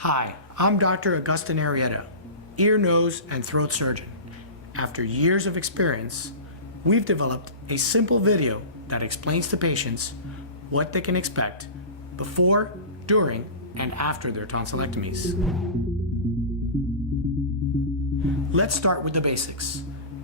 Hi, I'm Dr. Augustin Arrieta, ear, nose, and throat surgeon. After years of experience, we've developed a simple video that explains to patients what they can expect before, during, and after their tonsillectomies. Let's start with the basics.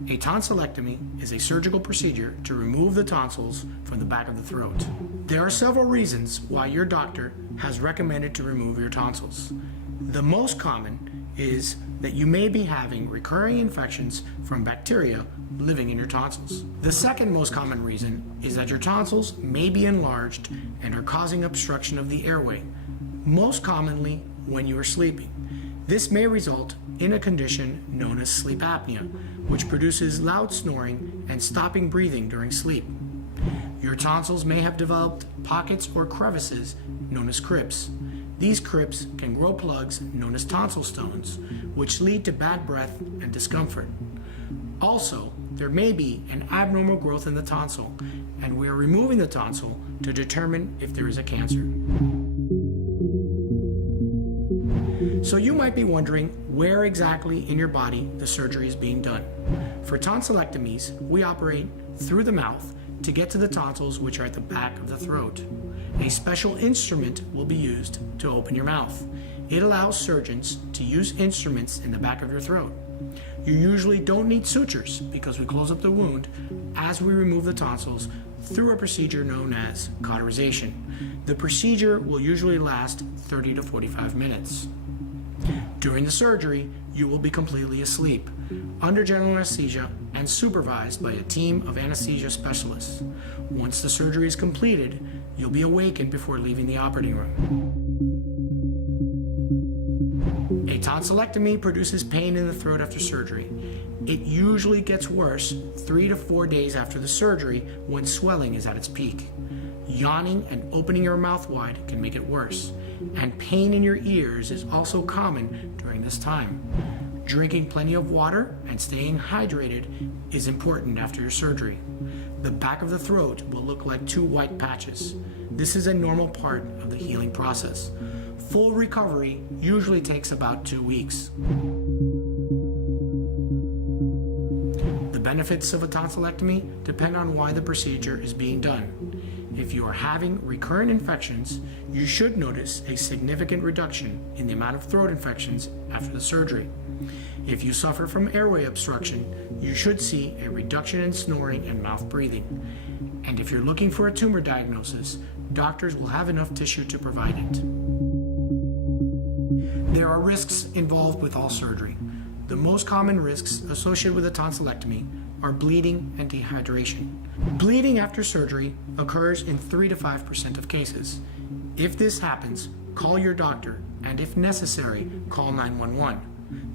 A tonsillectomy is a surgical procedure to remove the tonsils from the back of the throat. There are several reasons why your doctor has recommended to remove your tonsils. The most common is that you may be having recurring infections from bacteria living in your tonsils. The second most common reason is that your tonsils may be enlarged and are causing obstruction of the airway, most commonly when you are sleeping. This may result in a condition known as sleep apnea, which produces loud snoring and stopping breathing during sleep. Your tonsils may have developed pockets or crevices known as crypts. These crypts can grow plugs known as tonsil stones, which lead to bad breath and discomfort. Also, there may be an abnormal growth in the tonsil, and we are removing the tonsil to determine if there is a cancer. So you might be wondering where exactly in your body the surgery is being done. For tonsillectomies, we operate through the mouth to get to the tonsils, which are at the back of the throat. A special instrument will be used to open your mouth. It allows surgeons to use instruments in the back of your throat. You usually don't need sutures because we close up the wound as we remove the tonsils through a procedure known as cauterization. The procedure will usually last 30 to 45 minutes. During the surgery, you will be completely asleep, under general anesthesia and supervised by a team of anesthesia specialists. Once the surgery is completed, you'll be awakened before leaving the operating room. A tonsillectomy produces pain in the throat after surgery. It usually gets worse 3 to 4 days after the surgery when swelling is at its peak. Yawning and opening your mouth wide can make it worse, and pain in your ears is also common during this time. Drinking plenty of water and staying hydrated is important after your surgery. The back of the throat will look like 2 white patches. This is a normal part of the healing process. Full recovery usually takes about 2 weeks. The benefits of a tonsillectomy depend on why the procedure is being done. If you are having recurrent infections, you should notice a significant reduction in the amount of throat infections after the surgery. If you suffer from airway obstruction, you should see a reduction in snoring and mouth breathing. And if you're looking for a tumor diagnosis, doctors will have enough tissue to provide it. There are risks involved with all surgery. The most common risks associated with a tonsillectomy are bleeding and dehydration. Bleeding after surgery occurs in 3 to 5% of cases. If this happens, call your doctor, and if necessary, call 911.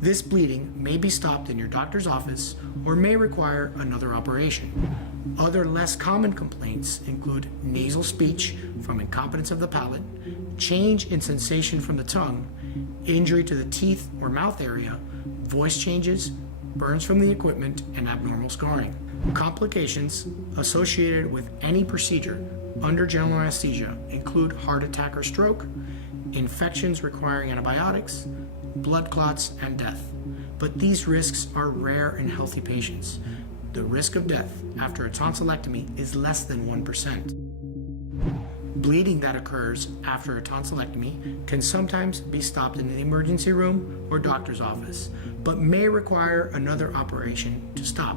This bleeding may be stopped in your doctor's office or may require another operation. Other less common complaints include nasal speech from incompetence of the palate, change in sensation from the tongue, injury to the teeth or mouth area, voice changes, burns from the equipment, and abnormal scarring. Complications associated with any procedure under general anesthesia include heart attack or stroke, infections requiring antibiotics, blood clots, and death. But these risks are rare in healthy patients. The risk of death after a tonsillectomy is less than 1%. Bleeding that occurs after a tonsillectomy can sometimes be stopped in the emergency room or doctor's office, but may require another operation to stop.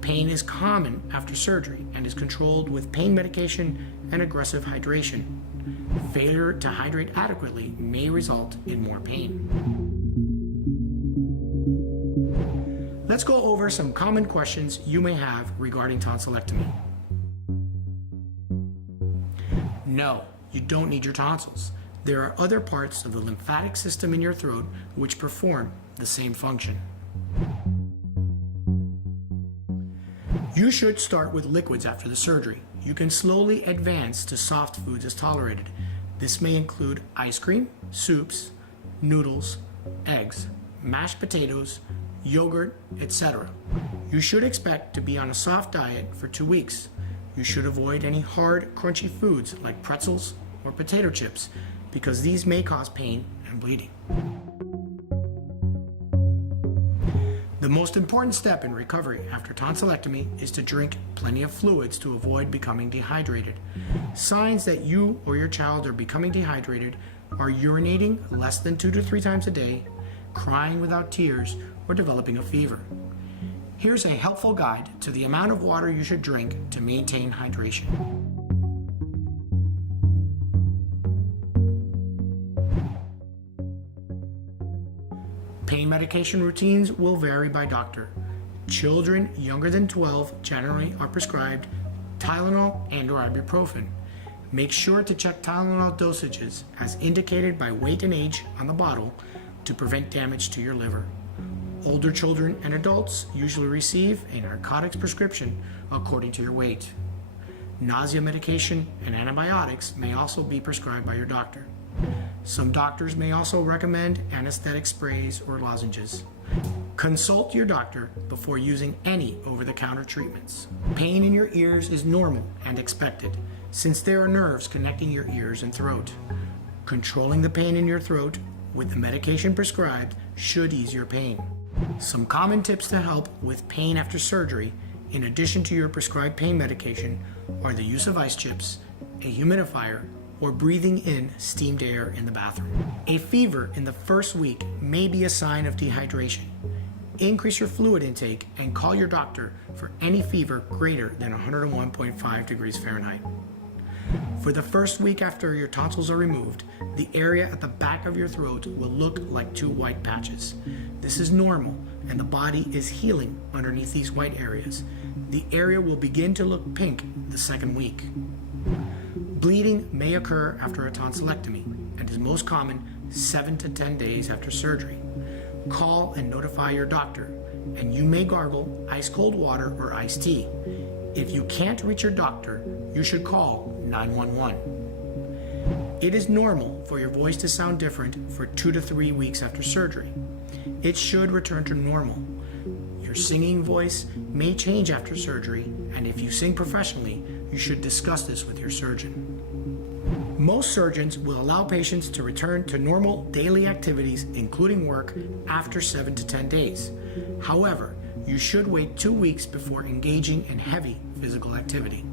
Pain is common after surgery and is controlled with pain medication and aggressive hydration. Failure to hydrate adequately may result in more pain. Let's go over some common questions you may have regarding tonsillectomy. No, you don't need your tonsils. There are other parts of the lymphatic system in your throat which perform the same function. You should start with liquids after the surgery. You can slowly advance to soft foods as tolerated. This may include ice cream, soups, noodles, eggs, mashed potatoes, yogurt, etc. You should expect to be on a soft diet for 2 weeks. You should avoid any hard, crunchy foods like pretzels or potato chips because these may cause pain and bleeding. The most important step in recovery after tonsillectomy is to drink plenty of fluids to avoid becoming dehydrated. Signs that you or your child are becoming dehydrated are urinating less than 2 to 3 times a day, crying without tears, or developing a fever. Here's a helpful guide to the amount of water you should drink to maintain hydration. Pain medication routines will vary by doctor. Children younger than 12 generally are prescribed Tylenol and/or ibuprofen. Make sure to check Tylenol dosages as indicated by weight and age on the bottle to prevent damage to your liver. Older children and adults usually receive a narcotics prescription according to your weight. Nausea medication and antibiotics may also be prescribed by your doctor. Some doctors may also recommend anesthetic sprays or lozenges. Consult your doctor before using any over-the-counter treatments. Pain in your ears is normal and expected, since there are nerves connecting your ears and throat. Controlling the pain in your throat with the medication prescribed should ease your pain. Some common tips to help with pain after surgery, in addition to your prescribed pain medication, are the use of ice chips, a humidifier, or breathing in steamed air in the bathroom. A fever in the first week may be a sign of dehydration. Increase your fluid intake and call your doctor for any fever greater than 101.5 degrees Fahrenheit. For the first week after your tonsils are removed, the area at the back of your throat will look like 2 white patches. This is normal, and the body is healing underneath these white areas. The area will begin to look pink the second week. Bleeding may occur after a tonsillectomy and is most common 7 to 10 days after surgery. Call and notify your doctor, and you may gargle ice cold water or iced tea. If you can't reach your doctor, you should call 911. It is normal for your voice to sound different for 2 to 3 weeks after surgery. It should return to normal. Your singing voice may change after surgery, and if you sing professionally, you should discuss this with your surgeon. Most surgeons will allow patients to return to normal daily activities, including work, after 7 to 10 days. However, you should wait 2 weeks before engaging in heavy physical activity.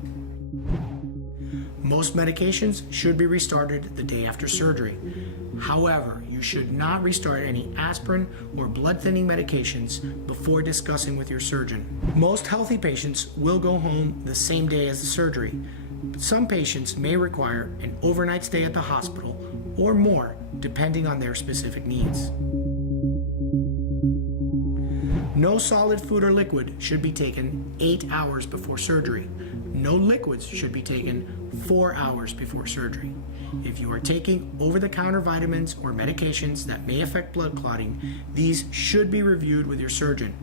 Most medications should be restarted the day after surgery. However, you should not restart any aspirin or blood-thinning medications before discussing with your surgeon. Most healthy patients will go home the same day as the surgery, but some patients may require an overnight stay at the hospital or more, depending on their specific needs. No solid food or liquid should be taken 8 hours before surgery. No liquids should be taken 4 hours before surgery. If you are taking over-the-counter vitamins or medications that may affect blood clotting, these should be reviewed with your surgeon.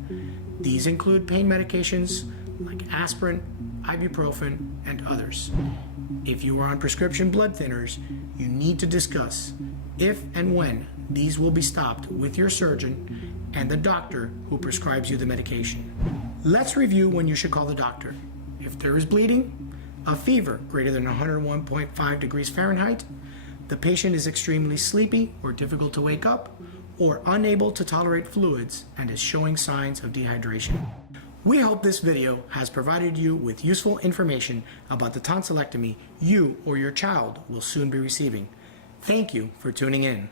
These include pain medications like aspirin, ibuprofen, and others. If you are on prescription blood thinners, you need to discuss if and when these will be stopped with your surgeon and the doctor who prescribes you the medication. Let's review when you should call the doctor. If there is bleeding, a fever greater than 101.5 degrees Fahrenheit, the patient is extremely sleepy or difficult to wake up, or unable to tolerate fluids and is showing signs of dehydration. We hope this video has provided you with useful information about the tonsillectomy you or your child will soon be receiving. Thank you for tuning in.